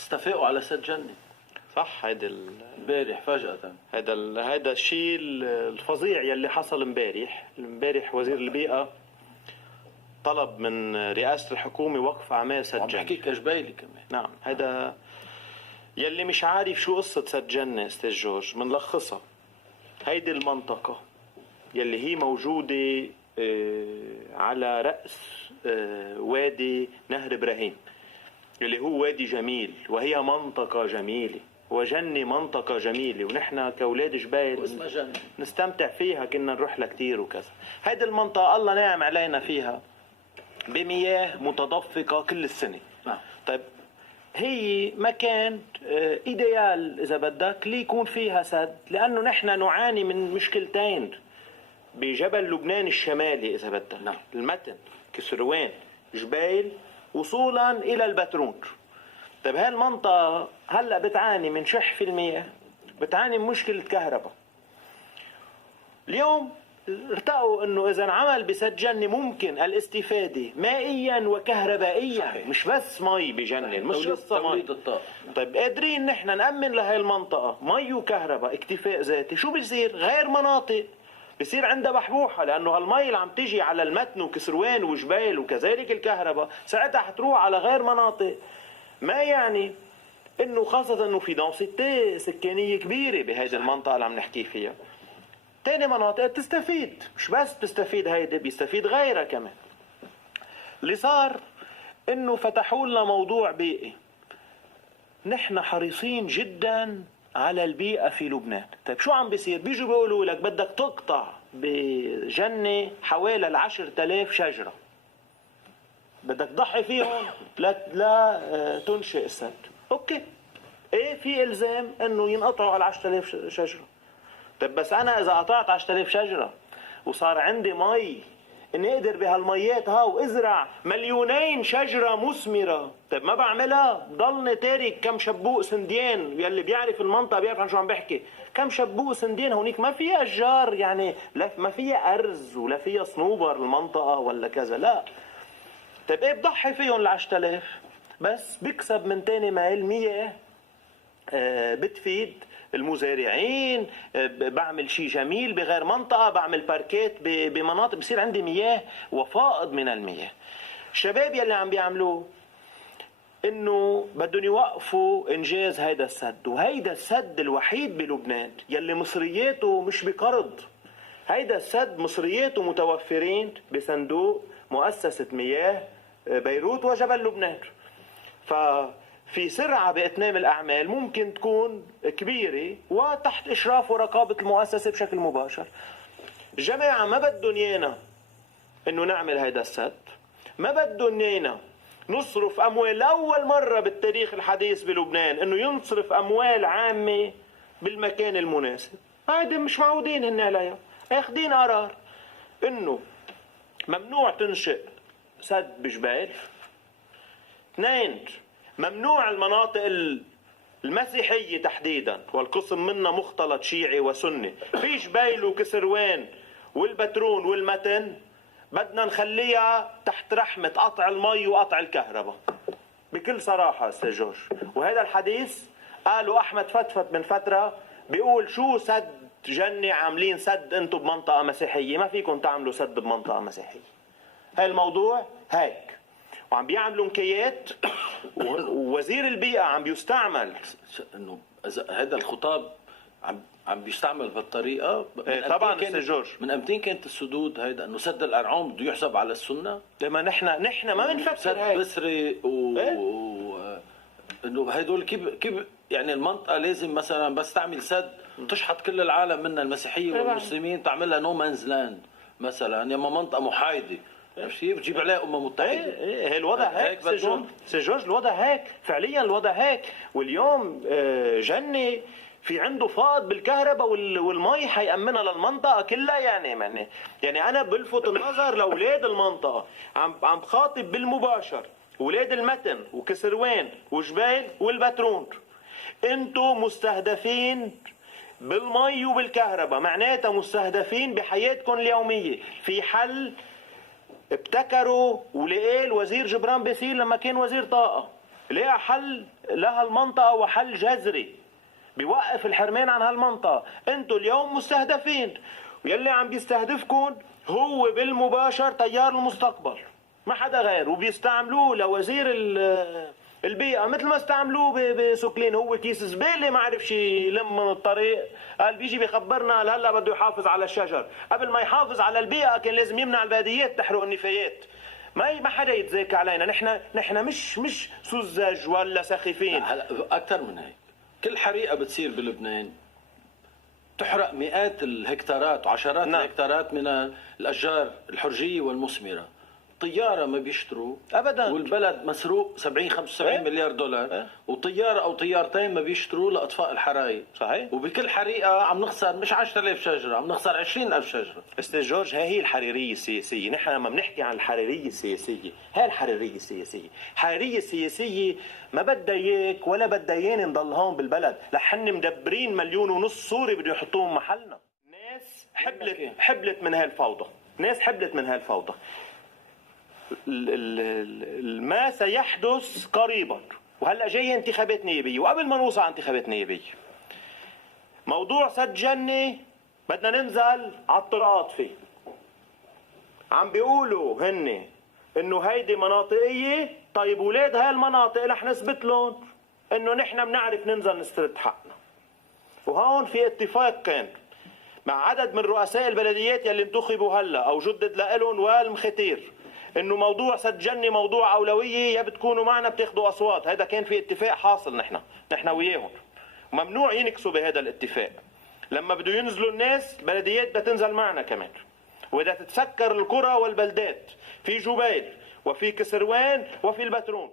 استفاقوا على سد جنة. صح. امبارح فجأة هذا الشيء الفظيع يلي حصل امبارح وزير البيئة طلب من رئاسة الحكومة وقف أعمال سد جنة. بحكي كجبيلي كمان. نعم. هذا يلي مش عارف شو قصة سد جنة استاذ جورج منلخصها. هيدي المنطقة يلي هي موجودة على رأس وادي نهر إبراهيم اللي هو وادي جميل، وهي منطقة جميلة وجنة منطقة جميلة، ونحن كأولاد جبال نستمتع فيها، كنا نروح لها كتير وكذا. هيدي المنطقة الله نعم علينا فيها بمياه متدفقة كل السنة. طيب هي مكان ايديال اذا بدك ليكون فيها سد، لانه نحن نعاني من مشكلتين بجبل لبنان الشمالي اذا بدك. المتن، كسروان، جبيل، وصولا الى البترون. طيب هالمنطقة هلا بتعاني من شح في المياه، بتعاني من مشكلة كهرباء. اليوم ارتقوا انه اذا انعمل بسد جنة ممكن الاستفادة مائيا وكهربائيا. صحيح. مش بس مي بجنة، مش قصة مي. طيب قادرين نحن نأمن لهي المنطقة مي وكهرباء اكتفاء ذاتي. شو بيصير؟ غير مناطق بصير عندها بحبوحة، لأنه هالمي اللي عم تيجي على المتن وكسروان وجبال وكذلك الكهرباء ساعتها حتروح على غير مناطق. ما يعني انه خاصة انه في دنسيتي سكانية كبيرة بهذه المنطقة اللي عم نحكي فيها. تاني مناطق تستفيد، مش بس تستفيد هيدي، بيستفيد غيرها كمان. اللي صار انه فتحوا لنا موضوع بيئي. نحن حريصين جدا على البيئة في لبنان. طيب شو عم بيصير؟ بيجوا بيقولوا لك بدك تقطع بجنة حوالي 10,000 شجرة، بدك تضحي فيهم لا تنشئ السد. اوكي، ايه في الزام انه ينقطعوا على 10,000 شجرة. طيب بس انا اذا قطعت 10,000 شجرة وصار عندي مي اني اقدر بهالميات ازرع 2,000,000 شجرة مثمرة، طيب ما بعملها؟ ضلني تارك كم شبوق سنديان. يلي بيعرف المنطقة بيعرف عن شو عم بحكي. كم شبوق سنديان هونيك، ما فيها اشجار يعني، لا ما فيها ارز ولا فيها صنوبر المنطقة ولا كذا، لا. طيب ايه بضحي فيهم 10,000 بس بكسب من تاني ميل مياه بتفيد المزارعين، بعمل شيء جميل بغير منطقة، بعمل باركات بمناطق، بصير عندي مياه وفائض من المياه. الشباب يلي عم بيعملوه انه بدهم يوقفوا انجاز هيدا السد، وهيدا السد الوحيد بلبنان يلي مصرياته مش بقرض. هيدا السد مصرياته متوفرين بصندوق مؤسسة مياه بيروت وجبل لبنان. ففي سرعة بإتمام الأعمال ممكن تكون كبيرة وتحت إشراف ورقابة المؤسسة بشكل مباشر. الجماعة ما بدهم يانا إنه نعمل هيدا السد، ما بدهم يانا نصرف أموال. لأول مرة بالتاريخ الحديث بلبنان إنه ينصرف أموال عامة بالمكان المناسب. هيدا مش معودين هن عليها. اخدين قرار إنه ممنوع تنشئ سد بجبال. 2، ممنوع المناطق المسيحية تحديدا، والقسم منها مختلط شيعي وسني، في جبيل وكسروان والبترون والمتن بدنا نخليها تحت رحمة قطع المي وقطع الكهرباء بكل صراحة استاذ جورج. وهذا الحديث قالوا أحمد فتفت من فترة بيقول شو سد جنة عاملين سد انتم بمنطقة مسيحية، ما فيكم تعملوا سد بمنطقة مسيحية. هاي الموضوع هيك، وعم بيعملوا مكيات ووزير البيئة عم بيستعمل انه هذا الخطاب عم بيستعمل بهالطريقه. طبعا استاذ جورج من امتين كانت السدود هيدا انه سد الارعام بده يحسب على السنه. لما نحن ما بنفكر سد هيك. بسري انه هدول كيف يعني المنطقه لازم مثلا بس تعمل سد تشحط كل العالم منها المسيحيه والمسلمين، تعملها نو مانز لاند مثلا، يما منطقه محايده شيء بتجيب عليها متحده. هي الوضع هيك سي جورج، الوضع هيك فعليا، الوضع هيك. واليوم جنة في عنده فائض بالكهرباء والمي حيأمنها للمنطقة كلها. يعني أنا بلفت النظر لأولاد المنطقة، عم خاطب بالمباشر أولاد المتن وكسروان وجبال والبترون. انتوا مستهدفين بالمي وبالكهرباء، معناتها مستهدفين بحياتكم اليومية. في حل ابتكروا ولقاه الوزير جبران باسيل لما كان وزير طاقة، لقى حل لها المنطقة وحل جذري بيوقف الحرمان عن هالمنطقة. انتوا اليوم مستهدفين، ويلي عم بيستهدفكم هو بالمباشر تيار المستقبل، ما حدا غير، وبيستعملوه لوزير البيئة مثل ما استعملوه بسوكلين. هو كيس زبالة ما عرفش يلم من الطريق، قال بيجي بيخبرنا قال هلا بده يحافظ على الشجر. قبل ما يحافظ على البيئة كان لازم يمنع الباديات تحرق النفايات. ما حدا يتذاكى علينا، نحن مش سذج ولا سخيفين. هلا اكثر من هيك، كل حريقه بتصير بلبنان تحرق مئات الهكتارات وعشرات الهكتارات من الاشجار الحرجيه والمثمره. طياره ما بيشتروا ابدا، والبلد مسروق 75 مليار دولار، وطياره او طيارتين ما بيشتروا لاطفاء الحرايق. صحيح. وبكل حريقه عم نخسر مش 10000 شجره، عم نخسر 20000 شجره. استاذ جورج، هي الحريريه السياسيه. نحن لما بنحكي عن الحريريه السياسيه، هي الحريريه السياسيه. الحريريه السياسيه ما بدها اياك ولا بدها اياني نضل هون بالبلد، لحن مدبرين 1.5 مليون سوري بده يحطوهم محلنا. ناس حبلت من هالفوضى، ناس حبلت من هالفوضى. ما سيحدث قريبا، وهلا جايه انتخابات نيابيه، وقبل ما نوصل على انتخابات نيابيه موضوع سد جنة بدنا ننزل على الطرقات فيه. عم بيقولوا هن انه هيدي مناطقيه. طيب ولاد هاي المناطق رح نثبت لهم انه نحن بنعرف ننزل نسترد حقنا. وهون في اتفاق كان مع عدد من رؤساء البلديات يلي انتخبوا هلا او جدد لهم والمختير انه موضوع سد جنة موضوع اولويه، يا بتكونوا معنا بتاخذوا اصوات. هذا كان في اتفاق حاصل نحن وياهم، ممنوع ينكسوا بهذا الاتفاق. لما بده ينزلوا الناس البلديات بدها تنزل معنا كمان، وبدها تتسكر القرى والبلدات في جبيل وفي كسروان وفي البترون.